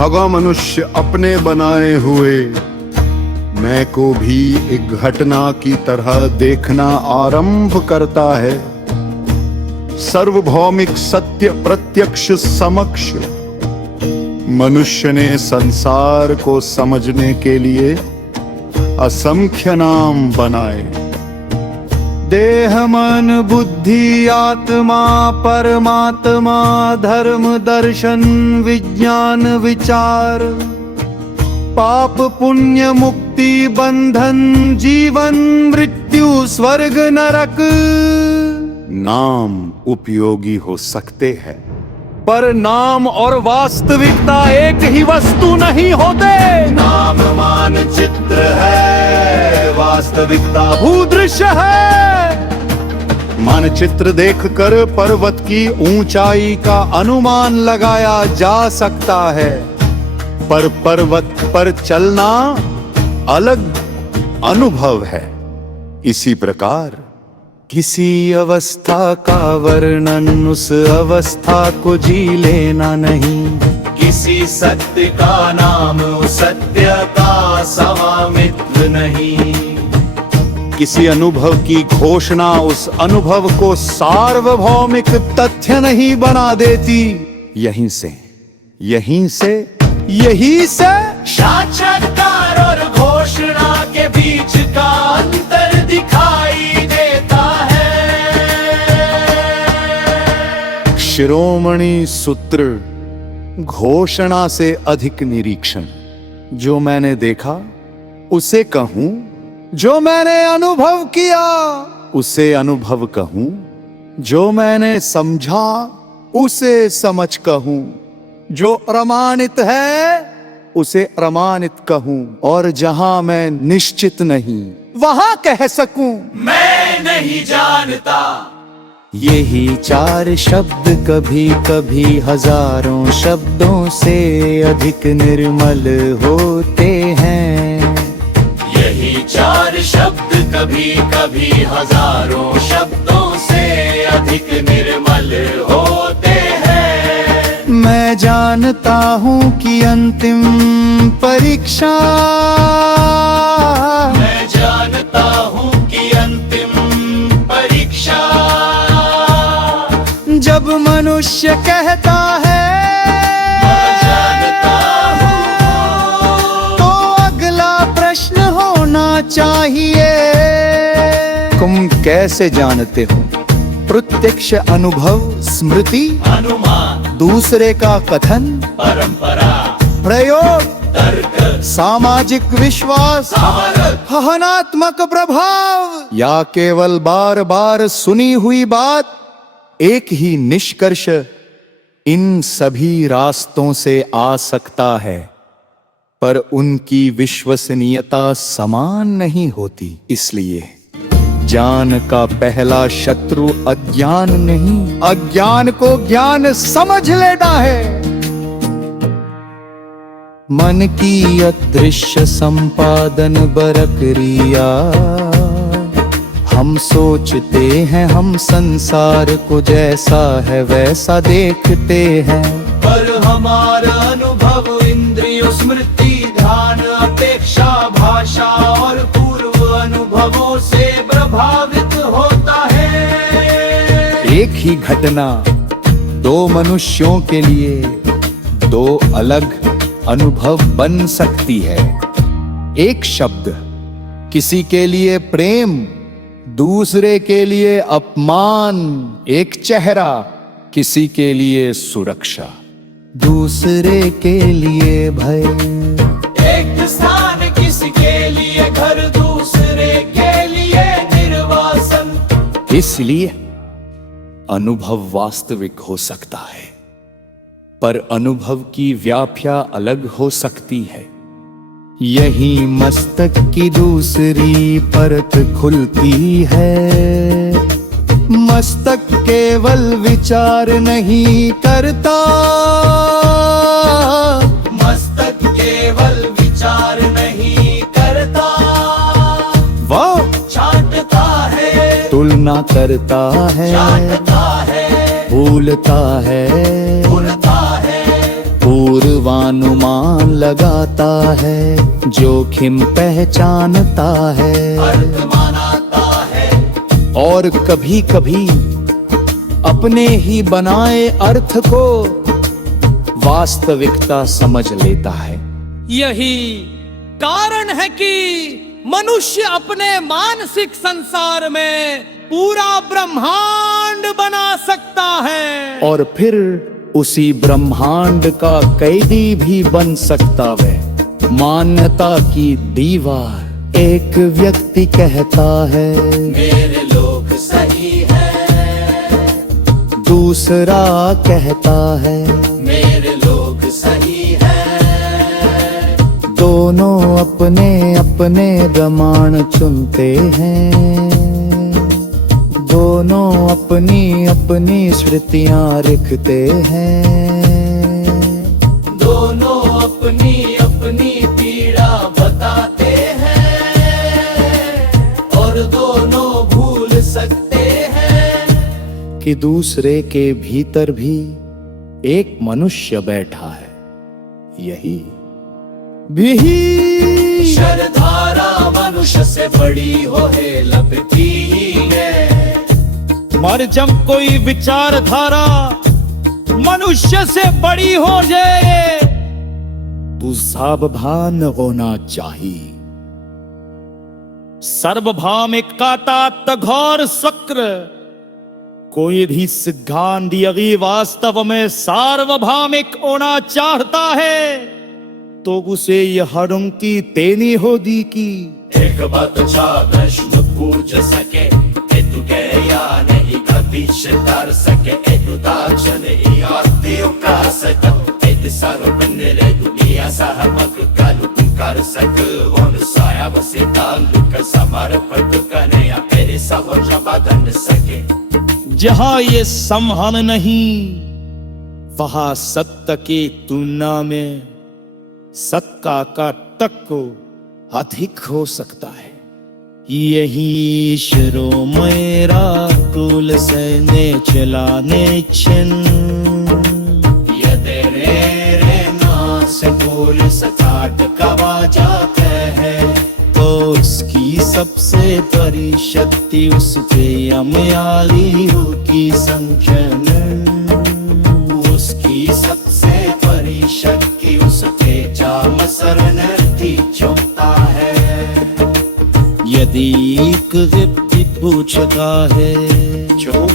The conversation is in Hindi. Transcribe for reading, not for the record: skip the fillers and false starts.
ठगा मनुष्य अपने बनाए हुए मैं को भी एक घटना की तरह देखना आरंभ करता है। सार्वभौमिक सत्य प्रत्यक्ष समक्ष मनुष्य ने संसार को समझने के लिए असंख्य नाम बनाए। देह मन बुद्धि आत्मा परमात्मा धर्म दर्शन विज्ञान विचार पाप पुण्य मुक्ति बंधन जीवन मृत्यु स्वर्ग नरक। नाम उपयोगी हो सकते हैं पर नाम और वास्तविकता एक ही वस्तु नहीं होते। नाम मानचित्र है, वास्तविकता भूदृश्य है। मानचित्र देखकर पर्वत की ऊंचाई का अनुमान लगाया जा सकता है, पर पर्वत पर चलना अलग अनुभव है। इसी प्रकार किसी अवस्था का वर्णन उस अवस्था को जी लेना नहीं। किसी सत्य का नाम उस सत्य का स्वामित्व नहीं। किसी अनुभव की घोषणा उस अनुभव को सार्वभौमिक तथ्य नहीं बना देती। यहीं से साक्षात्कार और घोषणा के बीच का अंतर दिखाई देता है। शिरोमणि सूत्र घोषणा से अधिक निरीक्षण। जो मैंने देखा उसे कहूं, जो मैंने अनुभव किया उसे अनुभव कहूं, जो मैंने समझा उसे समझ कहूं, जो प्रमाणित है उसे प्रमाणित कहूं, और जहां मैं निश्चित नहीं वहां कह सकूं मैं नहीं जानता। यही चार शब्द कभी कभी हजारों शब्दों से अधिक निर्मल होते हैं। यही चार शब्द कभी कभी हजारों शब्दों से अधिक निर्मल होते हैं। मैं जानता हूँ कि अंतिम परीक्षा, मैं जानता हूँ कि अंतिम परीक्षा जब मनुष्य कहता है मैं जानता हूँ, तो अगला प्रश्न होना चाहिए तुम कैसे जानते हो? प्रत्यक्ष अनुभव स्मृति अनुमान, दूसरे का कथन परंपरा, प्रयोग तर्क, सामाजिक विश्वास भावनात्मक प्रभाव, या केवल बार बार सुनी हुई बात। एक ही निष्कर्ष इन सभी रास्तों से आ सकता है, पर उनकी विश्वसनीयता समान नहीं होती। इसलिए ज्ञान का पहला शत्रु अज्ञान नहीं, अज्ञान को ज्ञान समझ लेना है। मन की अदृश्य संपादन बरक्रिया, हम सोचते हैं हम संसार को जैसा है वैसा देखते हैं, पर हमारा अनुभव इंद्रियों स्मृति ध्यान अपेक्षा भाषा और पूर्व अनुभवों से प्रभावित होता है। एक ही घटना दो मनुष्यों के लिए दो अलग अनुभव बन सकती है। एक शब्द किसी के लिए प्रेम, दूसरे के लिए अपमान। एक चेहरा किसी के लिए सुरक्षा, दूसरे के लिए भय। एक स्थान किसी के लिए घर, दूसरे के लिए निर्वासन। इसलिए अनुभव वास्तविक हो सकता है, पर अनुभव की व्याख्या अलग हो सकती है। यही मस्तक की दूसरी परत खुलती है। मस्तक केवल विचार नहीं करता, मस्तक केवल विचार नहीं करता, वह छांटता है, तुलना करता है, छांटता है, भूलता है, भूलता है, पूर्वानुमान लगाता है, जोखिम पहचानता है, अर्थ मानाता है, और कभी कभी अपने ही बनाए अर्थ को वास्तविकता समझ लेता है। यही कारण है कि मनुष्य अपने मानसिक संसार में पूरा ब्रह्मांड बना सकता है, और फिर उसी ब्रह्मांड का कैदी भी बन सकता है। मान्यता की दीवार एक व्यक्ति कहता है, मेरे लोग सही है, दूसरा कहता है, मेरे लोग सही है, दोनों अपने अपने प्रमाण चुनते हैं, दोनों अपनी अपनी स्मृतियां लिखते हैं, दोनों अपनी अपनी पीड़ा बताते हैं, और दोनों भूल सकते हैं कि दूसरे के भीतर भी एक मनुष्य बैठा है। यही शरधारा मनुष्य से बड़ी हो है, लगती ही है। मर जब कोई विचारधारा मनुष्य से बड़ी हो जाए तू सावधान होना चाहिए। सर्वभामिक का तात घोर शक्र, कोई भी सिद्धांत यदि वास्तव में सार्वभौमिक होना चाहता है तो उसे यह हड़ुंकी तेनी होगी कि एक बात प्रश्न पूछ सके, तू गया नहीं कभी कर सके, तू दाक्षण का सके, सर्वन रे दुनिया सहमत कर सक, उन साया बसे तालुक समर्पित करने या तेरे सब बदल सके। जहां ये संभव नहीं वहां सत्य की तुलना में सत्ता का तक अधिक हो सकता है। यही शुरू मेरा कुल से चलाने छिन, ये तेरे रे ना से भूल सकाट कवा जाते हैं, तो उसकी सबसे बड़ी शक्ति उसके अम्याली की संख्या में, उसकी सबसे बड़ी शक्ति उसके जाम शरण थी चुमता है। यदि एक व्यक्ति पूछता है जो